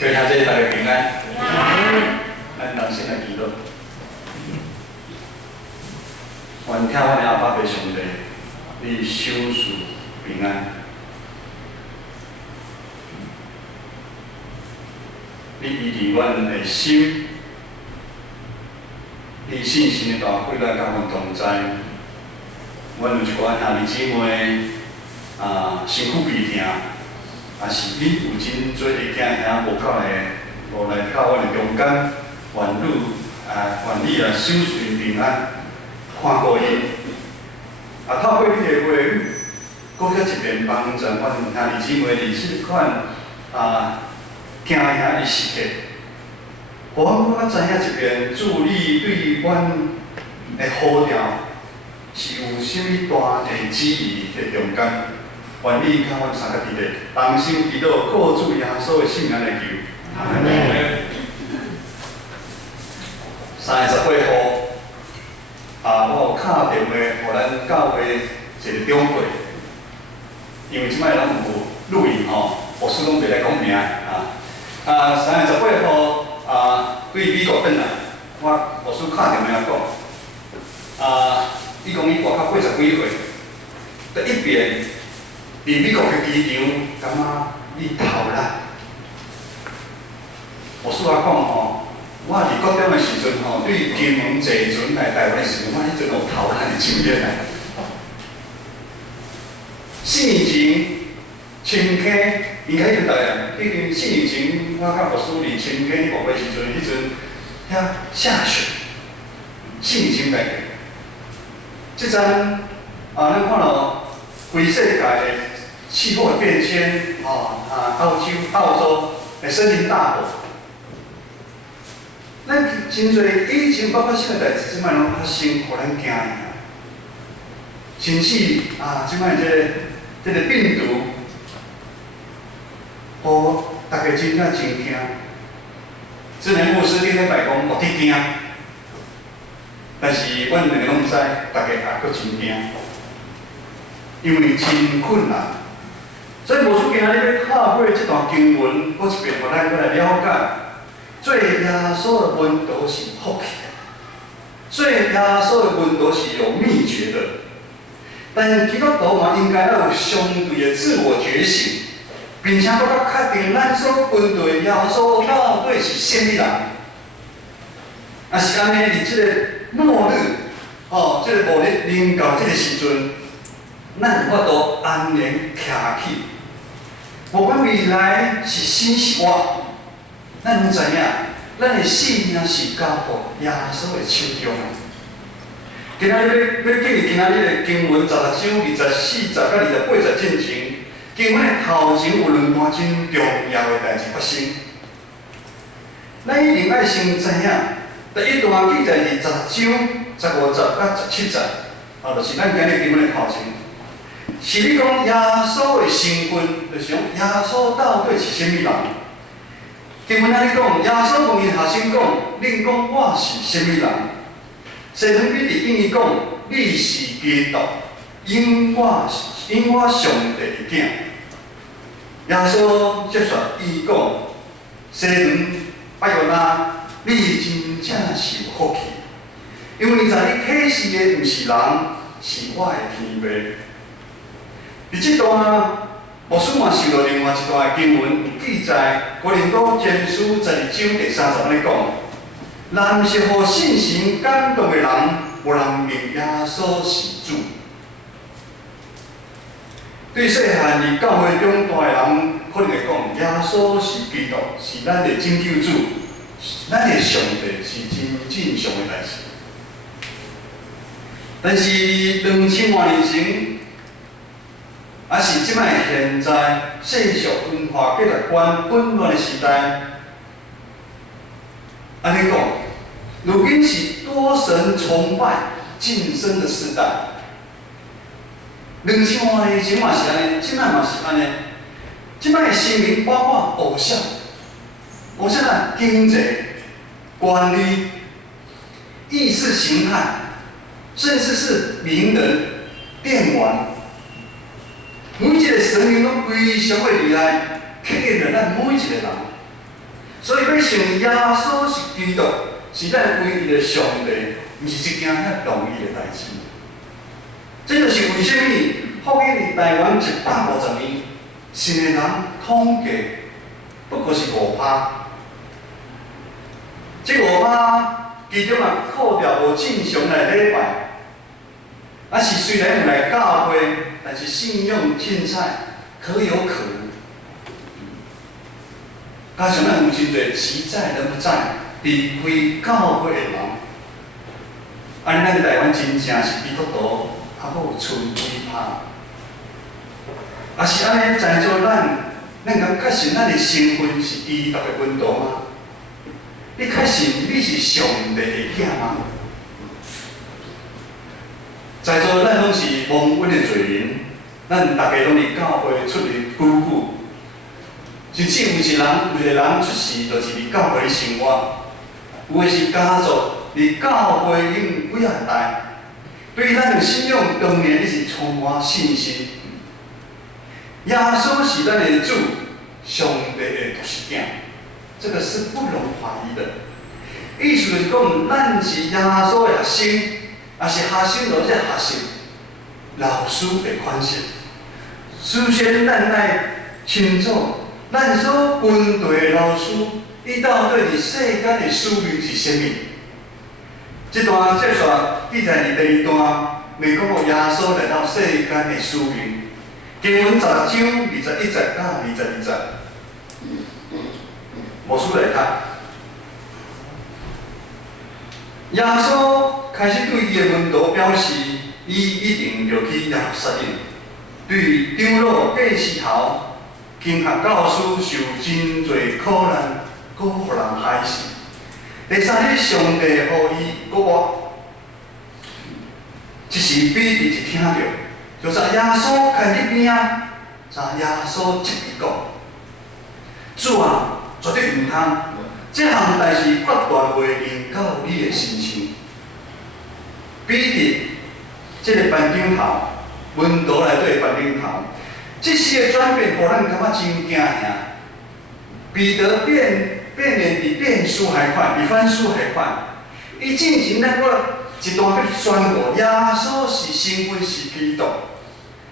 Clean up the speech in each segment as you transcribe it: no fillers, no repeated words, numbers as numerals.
各位兄弟大家平安。咱人生来祈祷，愿听阮的阿爸爸上帝，你守事平安。你医治阮的心，你信心的大贵咱甲阮同在。阮有一寡兄弟姊妹身躯悲痛。 也是你有真做的囝兄无够无来到阮的中间，愿你守顺平安，看顾因。透过你的话语，搁较一遍帮助阮兄弟姊妹伫即款听兄的时刻，互阮较知影一遍主你对阮的呼召是有啥物大的旨意伫中间。 愿你甲阮三个伫咧，同心祈祷，靠主耶稣的圣名来求。阿门。3月18号，我有敲电话互咱教会一个长辈，因为即摆拢有录音吼，牧师拢袂来讲名3月18号对美国转来，我牧师敲电话讲，伊讲伊外口80几岁，第一遍。 伫美国的机场，感觉你偷懒。牧师我讲吼，我伫高中的时阵吼，对金门坐船来台湾的时阵，我迄阵有偷懒的经验来。4年前，青溪，应该迄阵大个，迄阵4年前，我甲牧师伫青溪牧会时阵，迄阵遐下雪。4年前来个，即阵咱看到规世界的。 气候的变迁，澳洲的森林大火，咱真侪以前发生的代志，即摆拢发生，互咱惊呀。甚至即摆这个病毒，互大家真正惊。智能牧师顶礼拜讲无得惊，但是阮两个拢知，大家也阁真惊，因为真困难。 所以，牧师今仔日要敲过这段经文，搁一遍，互咱来了解，做耶稣的门徒是福气，做耶稣的门徒是有秘诀的。但基督徒嘛，应该要有相对的自我觉醒，并且搁较确定咱所跟随耶稣到底是啥物人。是安尼，伫即个末日，即个末日临到即个时阵，咱有法度安然徛起。 无管未来是生是活，咱拢知影，咱的性命是交互耶稣的手中。今仔日要建立今仔日的经文16章24节到28节进前，经文的头前有两段真重要的代志发生。咱一定爱先知影，第一段记载伫16章15节到17节，就是咱今日经文的头前。 是你讲耶稣的身份，就是讲耶稣到底是啥物人？经文安尼讲，耶稣问因学生讲：“恁讲我是啥物人？”西门彼得应伊讲：“你是基督，因我上帝的囝。”耶稣接续伊讲：“西门巴约拿，你真正是有福气，因为在你启示的毋是人，是我的天父。” 伫即段，牧师嘛受到另外一段经文记载，哥林多前书12章第30安尼讲：，若毋是互信心感动的人，无人明耶稣是主。对细汉伫教会中大的人，可能会讲耶稣是基督，是咱的拯救主，咱的上帝是真正常的代志。但是2000多年前。 也是即摆现在世俗文化价值观混乱的时代，安尼讲，如今是多神崇拜晋升的时代。2000多年前嘛是安尼，即摆嘛是安尼。即摆的新闻包括偶像啊，经济、管理、意识形态，甚至是名人、电玩。 每一个神明拢非常的厉害，吸引了咱每一个人。所以要信耶稣是基督，是咱唯一的上帝，毋是一件遐容易的代志。这就是为什么福建台湾150年，信的人统计不过是5%。这5%其中啊扣掉无正常来礼拜，啊是虽然有来教会，但是信用凊彩，可有可无。加上咱有真侪实在人不在，离开教会的人，安尼咱台湾真正是基督徒，还佫有剩2%。啊是安尼，在座咱敢确信咱的身份是基督的门徒吗？你确信你是上帝的囝吗？在座咱拢是蒙恩的罪人，咱大家拢伫教会出入久久。甚至有一个人出世，就是伫教会生活；有的是家族伫教会已经几啊代，对咱的信仰当然是充满信心。耶稣是咱的主，上帝的独生囝，这个是不容怀疑的。意思就是讲，咱是耶稣的学生，也是学生落这学习老师的款式。首先，咱来清楚。咱所跟对的老师，伊到底伫世间的使命是啥物？这段介绍记载伫第2段，未讲到耶稣来到世间的使命。经文10章21节到22节，无书来读。耶稣开始对伊的门徒表示，伊一定要去耶路撒冷，对长老、祭司头。经学教师受真侪苦难，搁互人害死。第3日，上帝予伊搁活。一时彼得一听着，就在耶稣开入边啊，在耶稣接伊讲：“主啊，绝对毋通，这项代志决断袂临到你的身上。”彼得，这个班长头，门徒内底班长头。这时的转变，互咱感觉真惊吓。彼得变脸比变书还快，比翻书还快。伊进前咱个一段要宣告耶稣是身份是基督，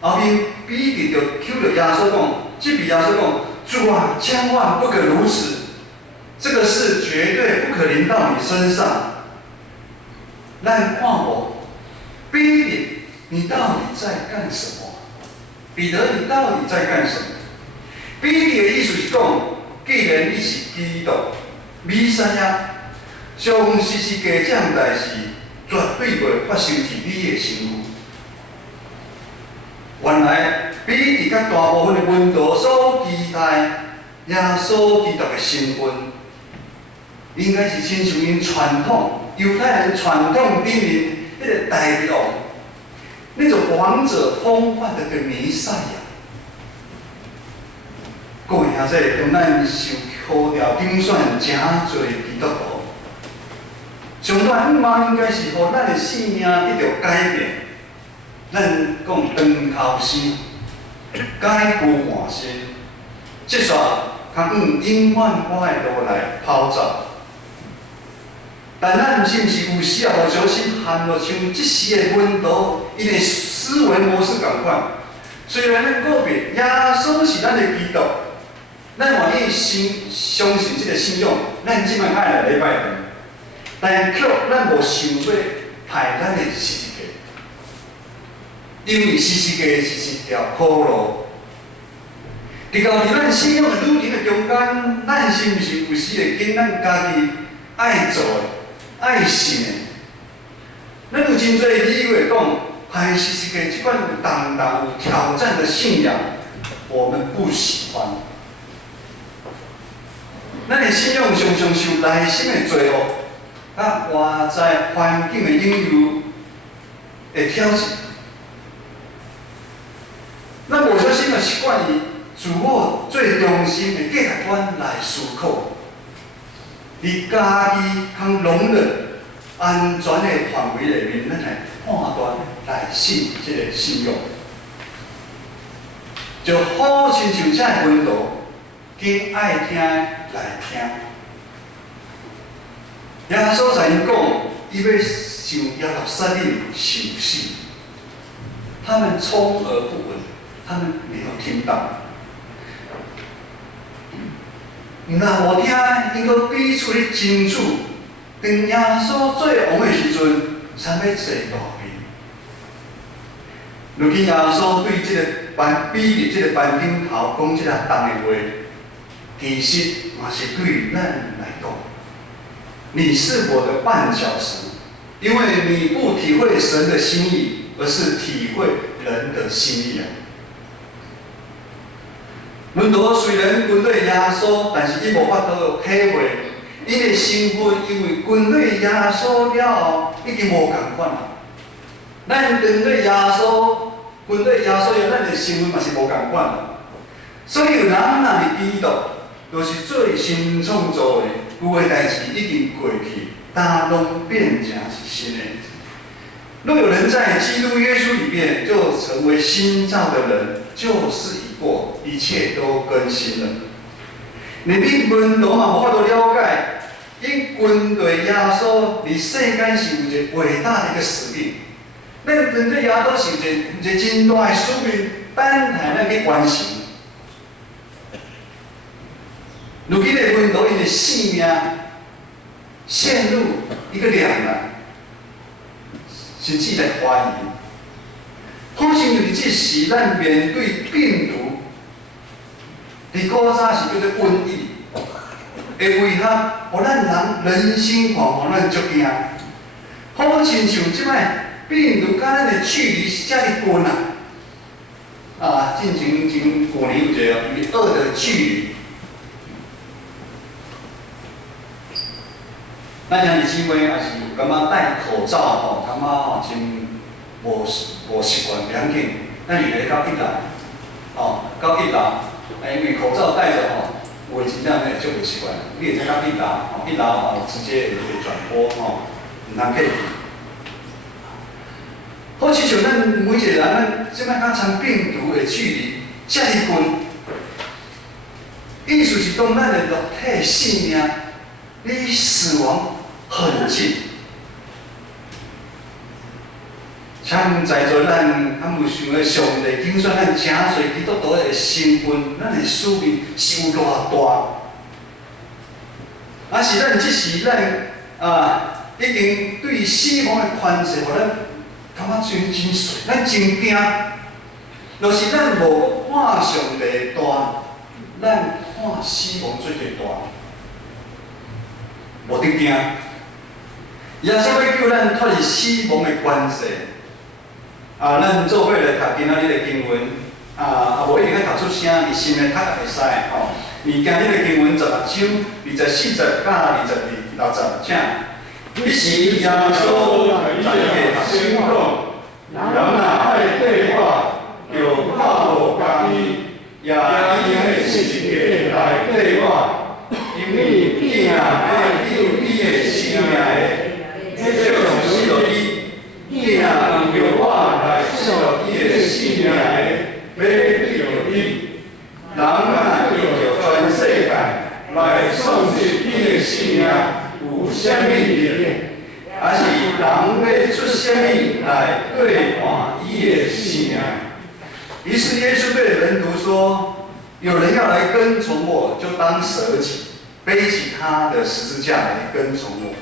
后面彼得就求着耶稣讲，这比耶稣讲：“主啊，千万不可如此，这个事绝对不可临到你身上。”咱看我，彼得，你到底在干什么？彼得，你到底在干什么？彼得的意思是讲，既然你是基督、弥赛亚，上世界这项代志绝对袂发生伫你的身躯。原来彼得甲大部分的门徒所期待耶稣基督的身份，应该是亲像因传统犹太人传统里面迄个大王。那种王者风范的个弥赛亚，各位兄弟，当咱受呼召顶选真侪基督徒，上大愿望应该是互咱的性命得到改变。咱讲长头生，改过换新，即煞较永远我的路来跑走。但咱是毋是有时啊无小心陷落像即时的门徒，因的思维模式共款。虽然咱个别耶稣是咱的基督，咱愿意相信这个信仰，咱即摆爱来礼拜堂，但却咱无想要害咱的十字架，因为十字架是一条苦路。伫咱信仰的旅程的中间，咱是毋是有时会跟咱家己爱做的？爱信的，咱有真侪理由会讲，拍十字架这款有重有挑战的信仰，我们不喜欢。咱的信仰常常受内心的罪恶，甲外在环境的引诱的挑战。咱无小心就习惯于自我最中心的价值观来思考。伫家己通容忍、安全的范围内面，咱来判断、来信这个信仰，就好亲像这门徒，经爱听来听，耶稣才因讲，伊要上亚鲁撒冷受死，他们充耳不闻，他们没有听到。那无听，因阁比出咧清楚，当耶稣最王的时阵，才要坐大位。如今耶稣对这个比喻这个班顶头讲这个重的话，其实嘛是对咱来讲，你是我的绊脚石，因为你不体会神的心意，而是体会人的心意啊。门徒虽然跟对耶稣，但是伊无法度体会，伊的身份因为跟对耶稣了后，已经无共款啦。咱跟对耶稣，跟对耶稣了，咱的身份嘛是无共款啦。所以有人若是基督，就是最新创造的，有的代志已经过去，大拢变成是新的。若有人在基督耶稣里面，就成为新造的人，旧事已过，一切都更新了。你门徒嘛无法度了解，因跟对耶稣，伫世间是有一个伟大的一个使命。咱跟对耶稣是一个真大的使命，等待咱去完成。如今的门徒因的性命陷入一个两难。甚至来怀疑，可能就是这时咱面对病毒，伫古早是叫做瘟疫，会威吓，互咱人心惶惶，咱足惊。好亲像即摆病毒甲咱的距离是遮尔近啊！进前旧年有一个与恶的距离。咱兄弟姊妹也是有感觉戴口罩吼，感觉吼真无习惯，良紧。咱有咧到一楼，吼到一楼，因为口罩戴着吼，有诶真正咧就不习惯。你会使到一楼，吼一楼吼直接会转播吼，唔通客气。好亲像咱每一个人，咱即摆甲参病毒的距离遮尔近，意思是讲咱的肉体性命离死亡很近。像在座咱，敢有想过上帝拣选咱真侪基督徒的身份，咱的使命是有偌大？还是咱即时咱已经对死亡的宽恕，互咱感觉真碎，咱真惊。就是咱无看上帝大，咱看死亡最大。无得惊，耶稣要叫咱脱离死亡的关系。咱做伙来读今仔日的经文，无一定要读出声，伊心的读也会使吼。今日的经文16章24节到60请。彼时耶稣在嘅心中，人爱对话，就靠无共伊，也因嘅是嘅来对话，因为伊若要救伊嘅性命的，就需要伊；伊若用我来救伊嘅性命的，要救伊。人若用全世界来创造伊嘅性命，有啥物力量？还是人要出啥物来对换伊的性命？于是耶稣对门徒说：“有人要来跟从我，就当舍己，背起他的十字架来跟从我。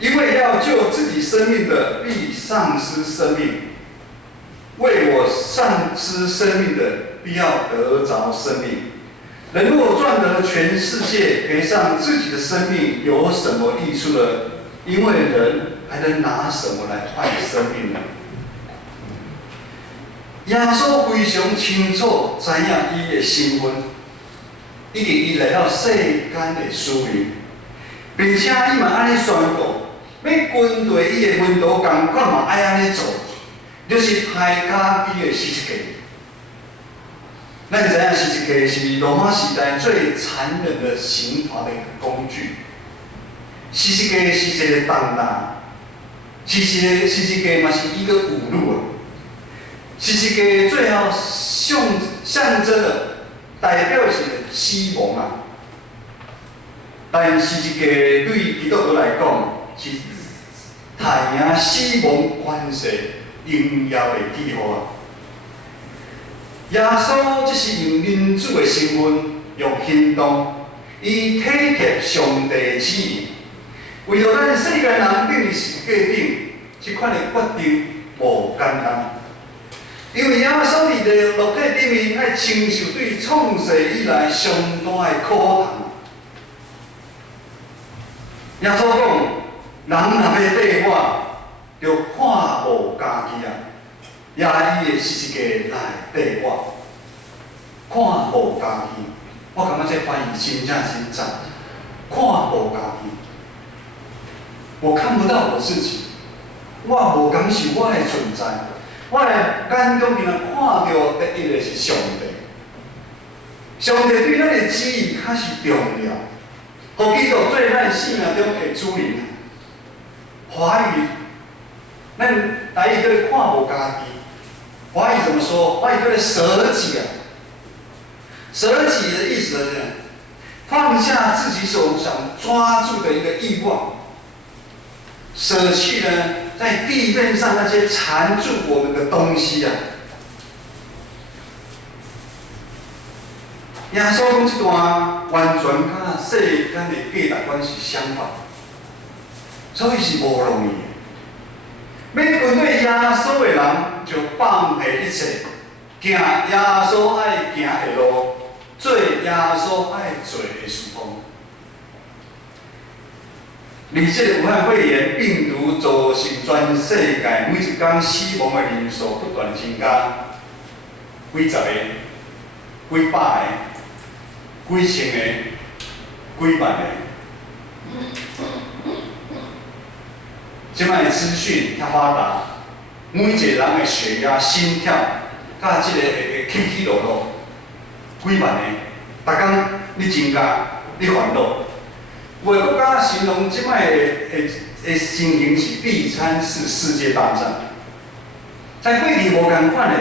因为要救自己生命的，必丧失生命；为我丧失生命的，必要得着生命。人若赚得全世界，赔上自己的生命，有什么益处呢？因为人还能拿什么来换生命呢？”耶稣非常清楚知影伊的身份，以及伊来到世间的使命，并且伊嘛安尼宣告，要跟对伊的门徒共款嘛爱安尼做，就是派家己的十字架。咱知影十字架是罗马时代最残忍的刑罚的一个工具。十字架是一个重担，十字架嘛是一个侮辱啊。十字架最后象征的、代表的是死亡啊。但是一个对基督徒来讲是太阳死亡关系应要的记号啊！耶稣即是用民主的身份，用行动，以体贴上帝的旨意，为着咱世间人顶的世界顶，即款的决定无简单。因为耶稣伫个肉体顶面，爱承受对创世以来上大的苦痛。耶稣讲：人若要缀我，就看无家己啊！也伊的是一个来缀我，看无家己。我感觉这翻译真正真赞，看无家己。我看不到我自己，我无感受我的存在。我的眼中竟然看到第一个是上帝。上帝对咱的旨意较是重要，互基督做咱生命中的主人。华语，咱台语叫看无家己。华语怎么说？华语叫做舍己啊。舍己的意思是放下自己手上抓住的一个欲望，舍弃呢在地面上那些缠住我们的东西啊。耶稣讲这段完全甲世间的价值观是相反，所以是无容易的。要跟对耶稣的人，就放下一切，行耶稣爱行的路，做耶稣爱做的事奉。而这武汉肺炎病毒造成全世界每一天死亡的人数不断增加，几十个、几百个、几千个、几万个。即摆的资讯较发达，每一个人的血压、心跳，甲即个会起起落落，几万个，逐工你增加，你烦恼。有的国家形容即摆的情形是第三次世界大战。在过去无共款的，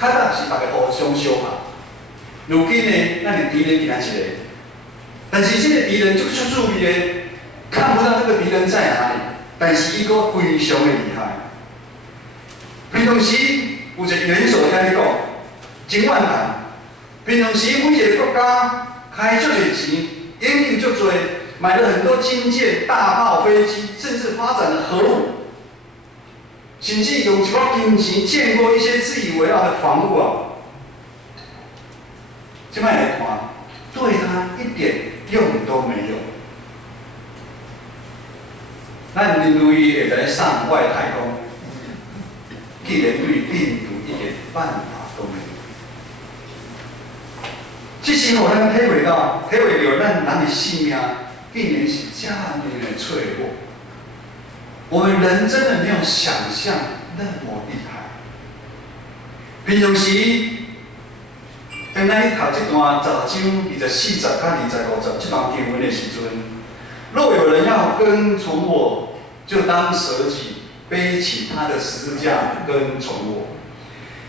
较早是大家互相相合，如今呢，咱的敌人竟然一个，但是这个敌人足注意的，看不到这个敌人在哪里。但是伊阁非常的厉害。平常时有一个元首甲你讲，真万谈。平常时每一个国家开足侪钱，研究足侪，买了很多军舰、大炮、飞机，甚至发展了核武，甚至用一笔金钱建过一些自以为傲的防务啊。这摆来看，对他一点用都没有。咱人类会使上外太空，竟然对病毒一点办法都没有。这时互咱体会到咱人的性命竟然是这样的脆弱。我们人真的没有想象那么厉害。平常时，当咱去读这段十章24、甲25这段经文的时阵。若有人要跟从我，就当舍己，背起他的十字架跟从我。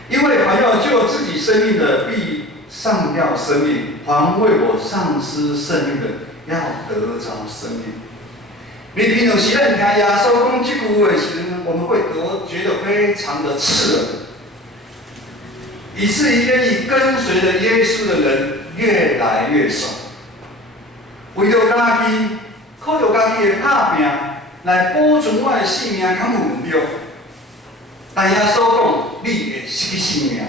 因为凡要救自己生命的，必丧掉生命；凡为我丧失生命的，要得着生命。你平常时咱听耶稣讲这句话时，我们会觉得非常的刺耳，以至于愿意跟随着耶稣的人越来越少，为了家己。靠着家己的打拼来保存我的性命，敢有唔对？但耶稣讲，你会失去性命。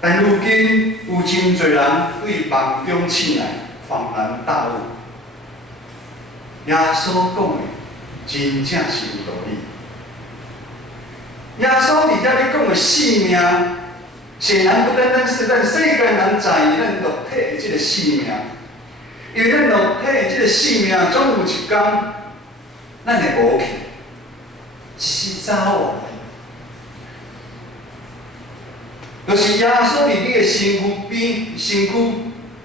但如今有真侪人对梦中醒来，恍然大悟。耶稣讲的真正是有道理。耶稣伫遮咧讲的性命。显然不单单是咱世间人在意咱肉体的这个性命，因为咱肉体的这个性命总有一天，咱会无去，一时早晚。就是耶稣伫你的身躯边，身躯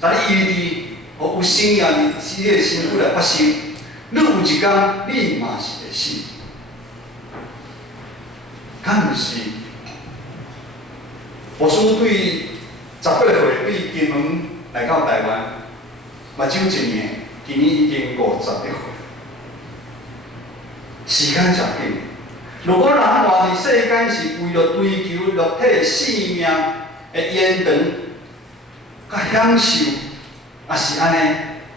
在你医治，和有生命伫你的身躯来发生，你有一天，你嘛是会死，敢毋是？我说对18岁对金门来到台湾，嘛只有1年，今年已经51岁。时间真紧。如果人活伫世间是为了追求肉体性命的延长、甲享受，也是安尼，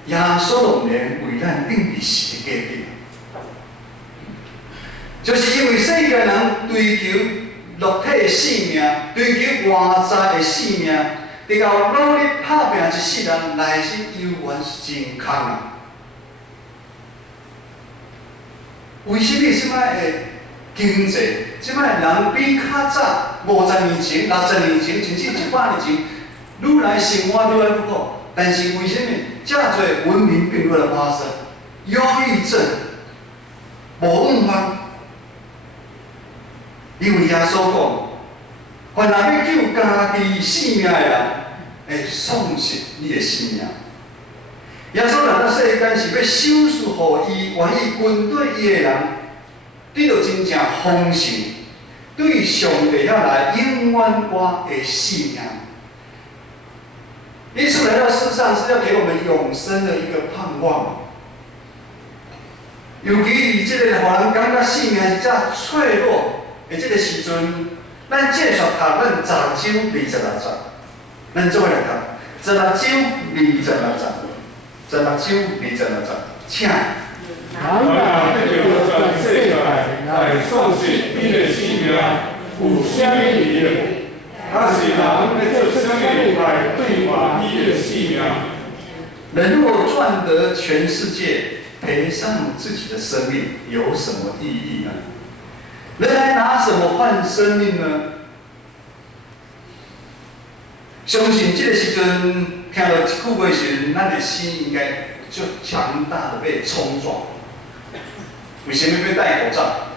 耶稣拢连为咱定义是的价值。就是因为世间人追求肉体的性命，追求外在的性命，直到努力打拼一世人，内心犹原是真空啊。为什么即摆的经济，即摆人比较早50年前、60年前，甚至100年前，愈来生活愈来愈好？但是为什么遮侪文明病愈来发生？忧郁症、无稳方。因为耶稣讲，凡若要救家己性命的人，会丧失你的性命。耶稣来到世间是要收拾互伊愿意跟对伊的人，得到真正丰盛，对上帝遐来永远我的性命。耶稣来到世上是要给我们永生的一个盼望。尤其以这个互人感觉性命是遮脆弱。的这个时阵，咱继续读咱16章26节，咱做伙来读16章26节，16章26节，请。人若要全世界来丧失你的性命，有啥物意义？若是人要做啥物来对换你的性命？人若赚得全世界，赔上自己的生命，有什么意义呢？人来拿什么换生命呢？相信这个时阵听到这句话时，咱的心应该就强大的被冲撞。为什么要戴口罩？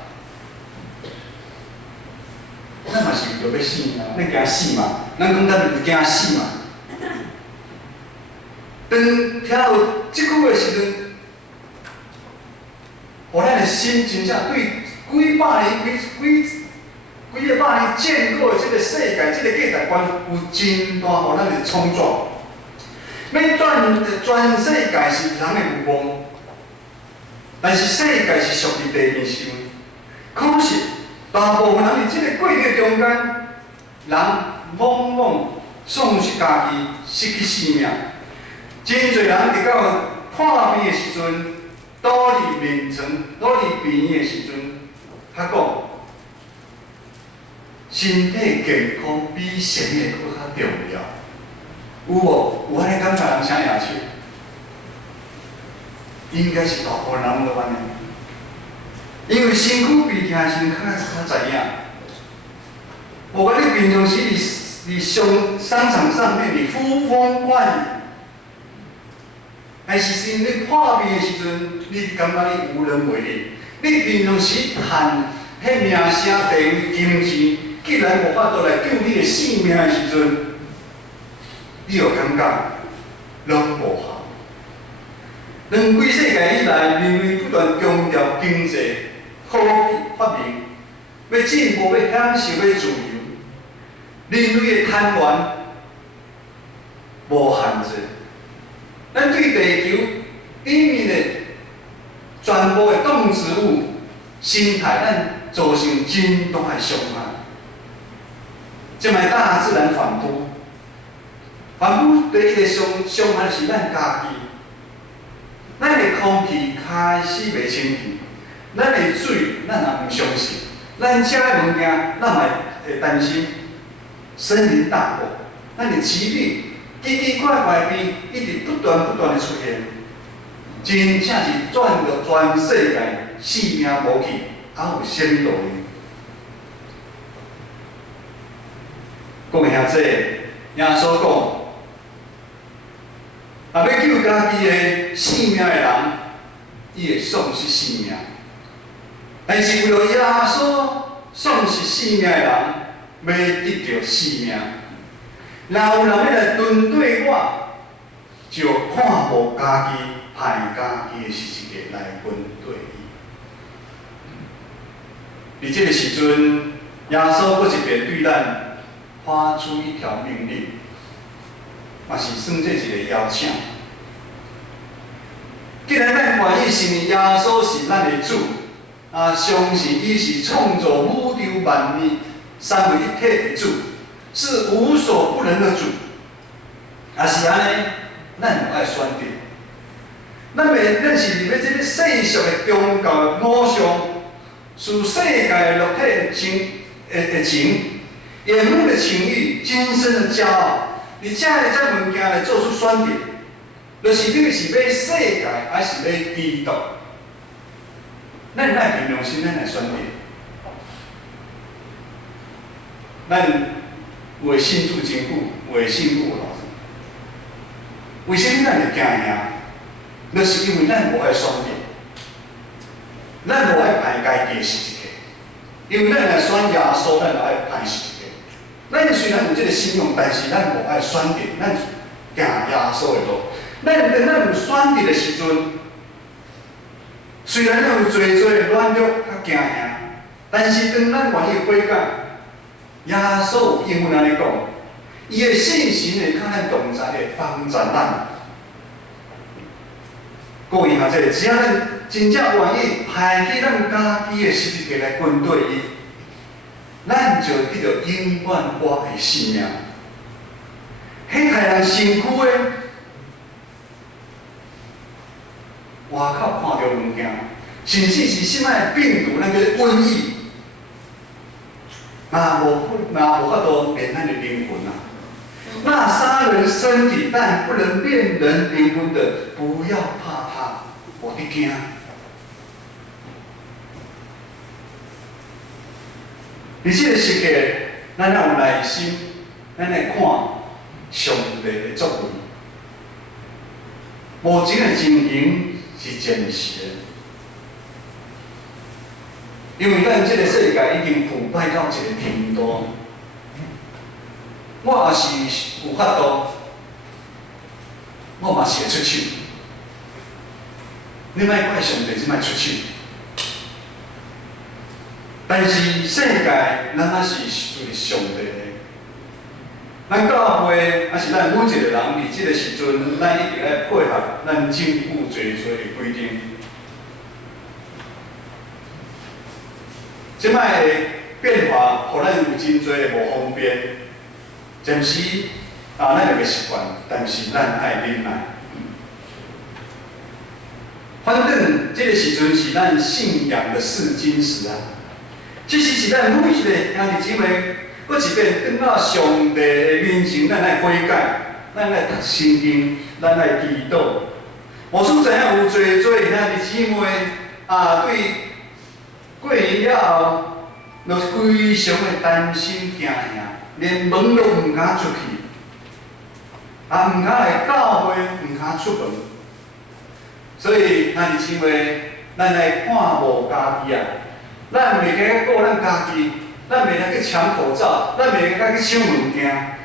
咱嘛是就要死嘛，咱惊死嘛，咱讲咱是惊死嘛。当听到这句话时阵，互咱的心真正对。几个百年建构的这个世界、这个价值观有真大互咱的冲撞。要全世界是人的有望，但是世界是属于地面上。可是大部分人伫这个过程中间，人往往丧失家己，失去性命。真侪人直到破病的时阵，倒伫眠床、倒伫病院的时阵。他讲，身体健康比什么搁较重要？有无？有安尼感觉人啥野手？应该是大部分人都安尼，因为身躯病痛时较知影。无管你平常时你商场上面你呼风唤雨，还是因你破病的时阵，你感觉你无能为力。你平常时趁迄名声、地位、金钱，既然无法度来救你的性命的时阵，你就感觉拢无效。两几世纪以来，人类不断强调经济、科技发明，要进步、要享受、要自由。人类的贪婪无限制，咱对地球里面的全部的动植物、生态，咱造成真大的伤害。即卖大自然反扑，第一个伤害是咱家己。咱的空气开始袂清气，咱的水咱也唔相信，咱食的物件咱嘛会担心。森林大火，咱的疾病奇奇怪怪病一直不断的出现。真正是转到全世界性命无去，还有啥物道理？讲兄弟，耶稣讲，若要救家己的性命的人，伊会丧失性命；但是为了耶稣丧失性命的人，要得到性命。若有人要来针对我，就看无家己。害家己的是一个来分对伊。伫这个时阵，耶稣搁一遍对咱发出一条命令：嘛是算这一个邀请。既然咱愿意信耶稣是咱的主，相信伊是创造宇宙万物三位一体的主，是无所不能的主，是安尼，咱就爱选择。咱是入咧这个世俗的宗教偶像，使世界肉体情、眼目的情欲、今生的骄傲，而这物件来做出选择，就是你是要世界，还是要基督？咱爱凭良心，咱来选择。咱为信主真久，为信主老。为什么咱会惊吓？就是因为咱无爱选择，咱无爱排家己的十字架。因为咱来选耶稣，咱就爱排十字架。咱虽然有这个信仰，但是咱无爱选择，咱行耶稣的路。咱有选择的时阵，虽然咱有最软弱甲惊吓，但是当咱愿意悔改，耶稣有英文安尼讲，伊的信心会较咱同在的帮助咱。各位学者，只要咱真正愿意排起咱家己的十字架来跟对伊，咱就得到永远活的生命。迄害人身躯的，外口看到物件，甚至是什么病毒，咱叫瘟疫，无法度连咱的灵魂啊。那杀人身体但不能变人灵魂的，不要怕他，我的惊。而这个世界，咱要有耐心，咱来看上帝的作为。目前的情形是暂时的，因为咱这个世界已经腐败到一个程度。我也是有法度，我嘛是会出手。你莫怪上帝，只莫出手。但是世界，咱还是属于上帝的。咱教会，还是咱每一个人，伫这个时阵，咱一定要配合咱政府侪的规定。即摆的变化，互咱有真侪的无方便。暂时咱就袂习惯，但是咱爱忍耐。反正这个时阵是咱信仰的试金石啊！这是咱每一个兄弟姊妹，搁一遍转到上帝的面前，咱来悔改，咱来读圣经，咱来祈祷。我所知影有侪兄弟姊妹对过年了后，就非常的担心惊吓。连门都唔敢出去，唔敢来教会，唔敢出门。所以，兄弟姊妹，咱来看无家己啊！咱袂记顾咱家己，咱袂来去抢口罩，咱袂来去抢物件。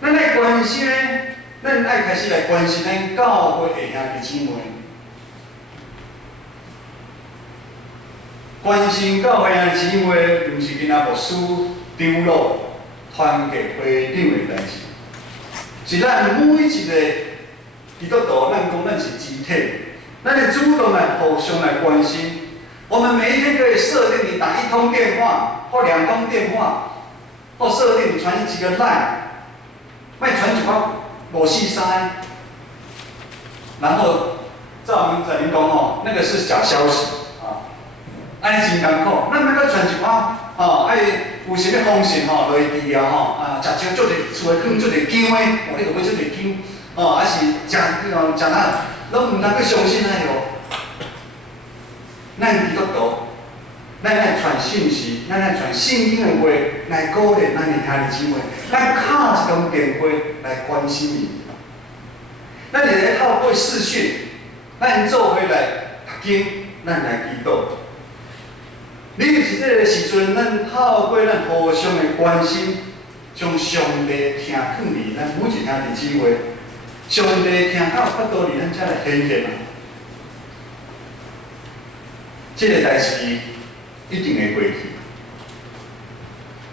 咱来关心咧，咱爱开始来关心咱教会的兄弟姊妹，关心教会兄弟姊妹，毋是囡仔牧师长老。团结会长的代志，是咱每一个基督徒，咱讲咱是集体，咱得主动来互相来关心。我们每一天可以设定你打1通电话或2通电话，或设定传几个 line， 卖传一包543，然后照明仔您讲哦，那个是假消息啊，安尼真艰苦，咱要搁传一包爱。有啥物方式落去治啊食少做者厝诶囥做者姜诶，你着买做者姜还是食哪，拢毋通去相信那个。咱基督徒，咱爱传信息，咱爱传圣经诶话来鼓励咱诶兄弟姊妹，咱敲一通电话来关心伊。咱会来透过视讯，咱做伙来读经，咱来祈祷。你就是这个时阵，咱透过咱互相的关心，将上帝听放伫咱每一兄弟姊妹，上帝听到法度伫咱遮来显现啊！这个代志一定会过去，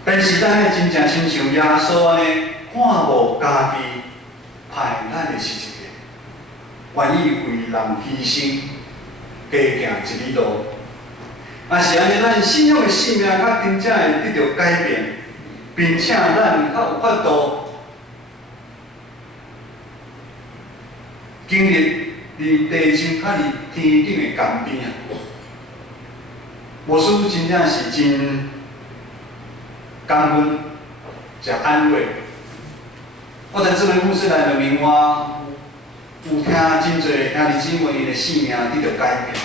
但是咱要真正亲像耶稣安尼，看无家己，愿意为人牺牲，加行一里路。啊，是安尼，咱信仰的性命，较真正会得到改变，并且咱较有法度经历伫地上较伫天顶的甘边啊。牧师真正是真感恩，真安慰。我在这位牧师来的明我有听真侪兄弟姊妹因的性命得到改变。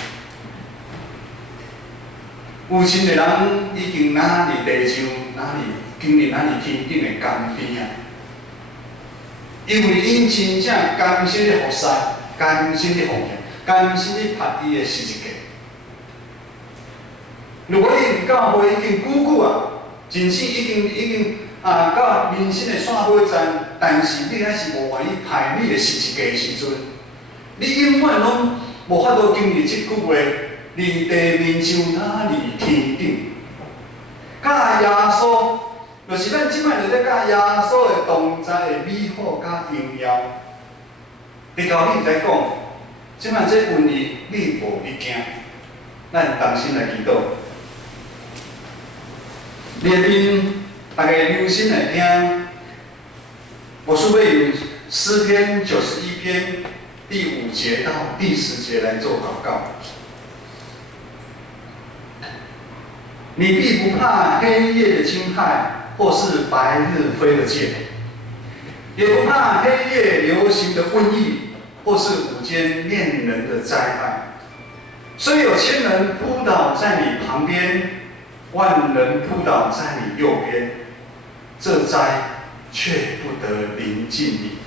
有真侪人已经哪伫地上，哪伫经历哪伫天顶的甘边啊！因为因真正甘心的服侍，甘心的奉献，甘心的拍伊的十字架。如果伊教会已经久啊，真正已经到人生的线尾站，但是你还是无愿意拍你的十字架的时阵，你永远拢无法度经历这句话：离地面上哪离天顶。甲耶稣，就是咱即摆就在甲耶稣的同在的美好甲荣耀。你头你在讲，即摆这瘟疫你无你惊，咱同心来祈祷。下面大家留心来听，我是会用诗篇91篇第5节到第10节来做祷告。你必不怕黑夜的侵害，或是白日飞的箭，也不怕黑夜流行的瘟疫，或是午间恋人的灾害。虽有千人扑倒在你旁边，万人扑倒在你右边，这灾却不得临近你。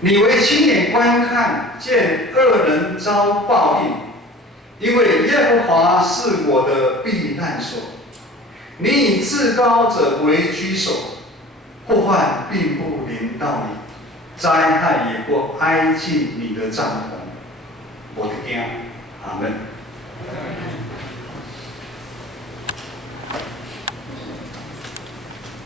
你为亲眼观看，见恶人遭报应，因为耶和华是我的避难所。你以至高者为居首，祸患并不临到你，灾害也不挨近你的帐篷。我的天，阿门。